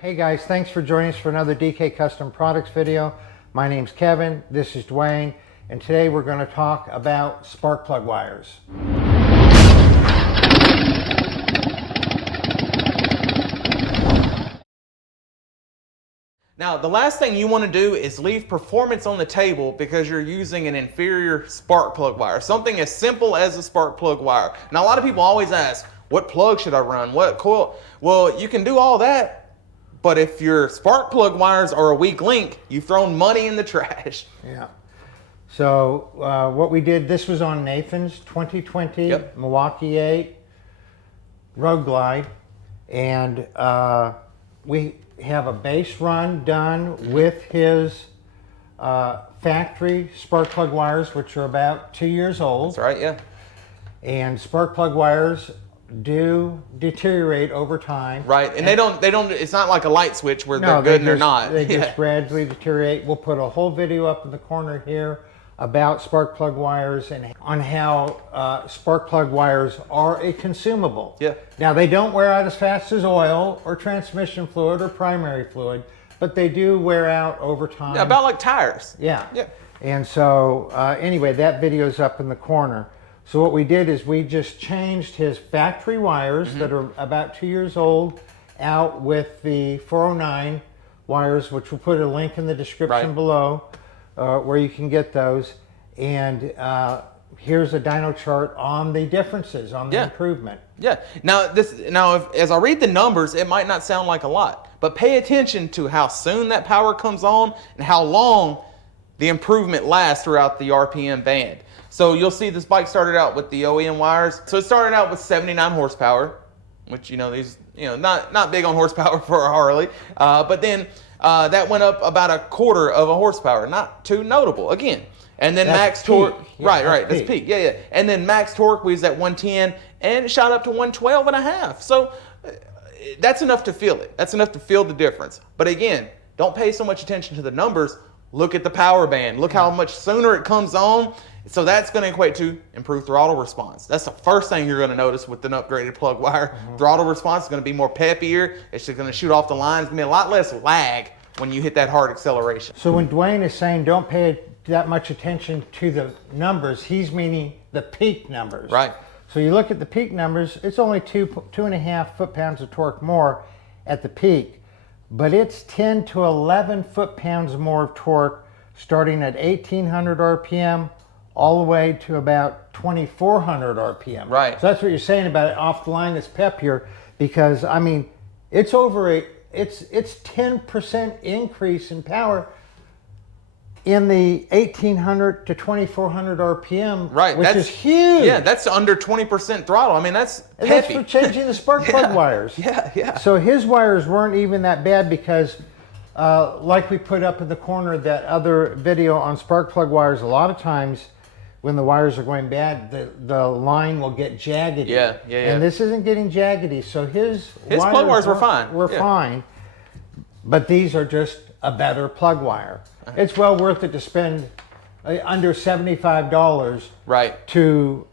Hey guys, thanks for joining us for another DK Custom Products video. My name's Kevin, this is Dwayne, and today we're going to talk about spark plug wires. Now, the last thing you want to do is leave performance on the table because you're using an inferior spark plug wire. Something as simple as a spark plug wire. Now, a lot of people always ask, what plug should I run? What coil? Well, you can do all that, but if your spark plug wires are a weak link, you've thrown money in the trash. Yeah. So what we did, this was on Nathan's 2020 Milwaukee 8 Road Glide, and we have a base run done with his factory spark plug wires, which are about 2 years old. That's right, yeah. And spark plug wires do deteriorate over time. Right, and they don't, it's not like a light switch where they're good and they're not. They just gradually deteriorate. We'll put a whole video up in the corner here about spark plug wires and on how spark plug wires are a consumable. Yeah. Now, they don't wear out as fast as oil or transmission fluid or primary fluid, but they do wear out over time. Yeah, about like tires. Yeah. Yeah. And so anyway, that video's up in the corner. So what we did is we just changed his factory wires that are about 2 years old out with the 409 wires, which we'll put a link in the description below where you can get those. And here's a dyno chart on the differences, on the improvement. Yeah. Now, as I read the numbers, it might not sound like a lot, but pay attention to how soon that power comes on and how long the improvement lasts throughout the RPM band. So you'll see this bike started out with the OEM wires. So it started out with 79 horsepower, which, not big on horsepower for a Harley. But then that went up about a quarter of a horsepower, not too notable again. And then max torque, that's peak. Yeah. And then max torque was at 110 and it shot up to 112 and a half. So that's enough to feel it. That's enough to feel the difference. But again, don't pay so much attention to the numbers. Look at the power band. Look how much sooner it comes on. So that's going to equate to improved throttle response. That's the first thing you're going to notice with an upgraded plug wire. Throttle response is going to be more peppier. It's just going to shoot off the line. It's going to be a lot less lag when you hit that hard acceleration. So when Dwayne is saying don't pay that much attention to the numbers, he's meaning the peak numbers. Right. So you look at the peak numbers, it's only 2.5 foot-pounds of torque more at the peak, but it's 10 to 11 foot-pounds more of torque starting at 1,800 RPM all the way to about 2,400 RPM. Right. So that's what you're saying about it off the line is peppier, because I mean, it's over it's 10% increase in power in the 1,800 to 2,400 RPM, which is huge. Yeah, that's under 20% throttle. I mean, that's peppy. And that's for changing the spark plug wires. Yeah. So his wires weren't even that bad because like we put up in the corner that other video on spark plug wires, a lot of times when the wires are going bad, the line will get jaggedy. Yeah. And this isn't getting jaggedy, so his plug wires were fine. Fine, but these are just a better plug wire. It's well worth it to spend under $75 to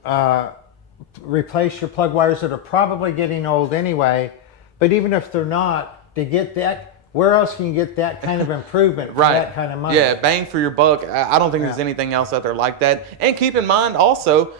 replace your plug wires that are probably getting old anyway. But even if they're not, to get that, where else can you get that kind of improvement for that kind of money? Yeah, bang for your buck. I don't think there's anything else out there like that. And keep in mind also,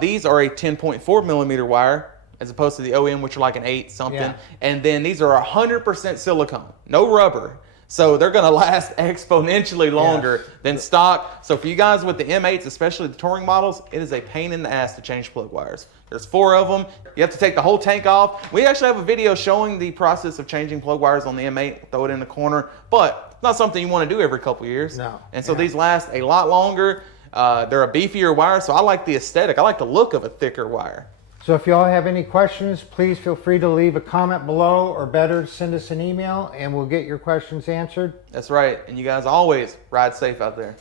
these are a 10.4 millimeter wire as opposed to the OEM, which are like an 8 something. Yeah. And then these are 100% silicone, no rubber. So they're going to last exponentially longer than stock. So for you guys with the M8s, especially the touring models, it is a pain in the ass to change plug wires. There's 4 of them. You have to take the whole tank off. We actually have a video showing the process of changing plug wires on the M8. Throw it in the corner. But it's not something you want to do every couple years. No. And so these last a lot longer. They're a beefier wire, so I like the aesthetic. I like the look of a thicker wire. So if y'all have any questions, please feel free to leave a comment below, or better, send us an email and we'll get your questions answered. That's right. And you guys always ride safe out there.